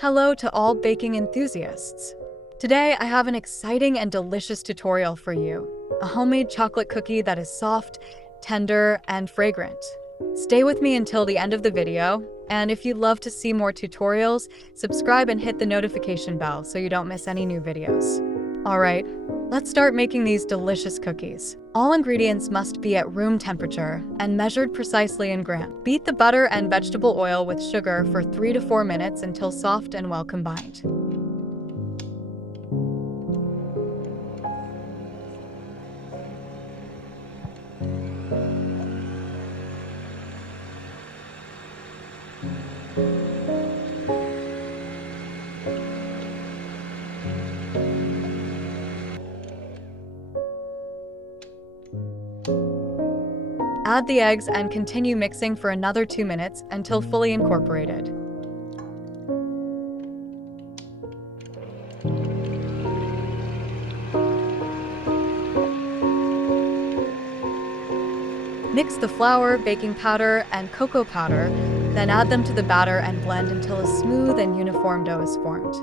Hello to all baking enthusiasts. Today I have an exciting and delicious tutorial for you. A homemade chocolate cookie that is soft, tender, and fragrant. Stay with me until the end of the video, and if you'd love to see more tutorials, subscribe and hit the notification bell so you don't miss any new videos. Alright, let's start making these delicious cookies. All ingredients must be at room temperature and measured precisely in grams. Beat the butter and vegetable oil with sugar for 3 to 4 minutes until soft and well combined. Add the eggs and continue mixing for another 2 minutes until fully incorporated. Mix the flour, baking powder, and cocoa powder, then add them to the batter and blend until a smooth and uniform dough is formed.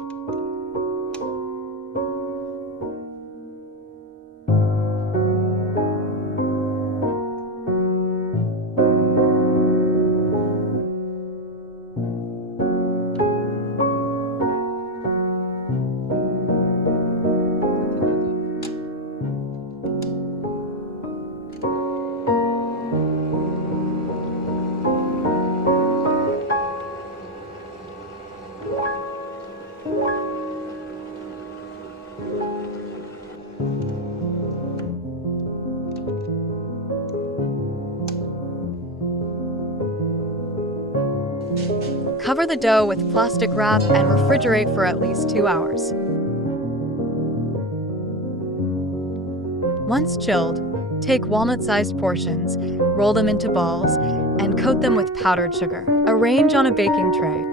Cover the dough with plastic wrap and refrigerate for at least 2 hours. Once chilled, take walnut-sized portions, roll them into balls, and coat them with powdered sugar. Arrange on a baking tray.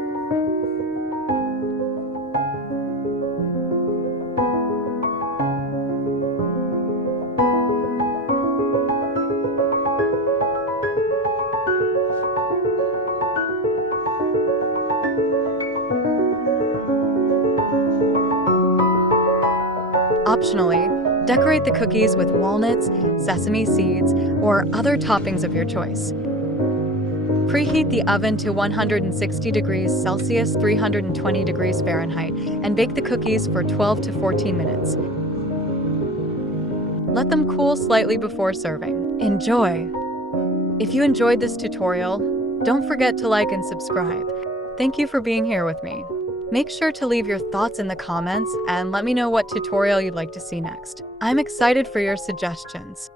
Optionally, decorate the cookies with walnuts, sesame seeds, or other toppings of your choice. Preheat the oven to 160 degrees Celsius, 320 degrees Fahrenheit, and bake the cookies for 12 to 14 minutes. Let them cool slightly before serving. Enjoy! If you enjoyed this tutorial, don't forget to like and subscribe. Thank you for being here with me. Make sure to leave your thoughts in the comments and let me know what tutorial you'd like to see next. I'm excited for your suggestions.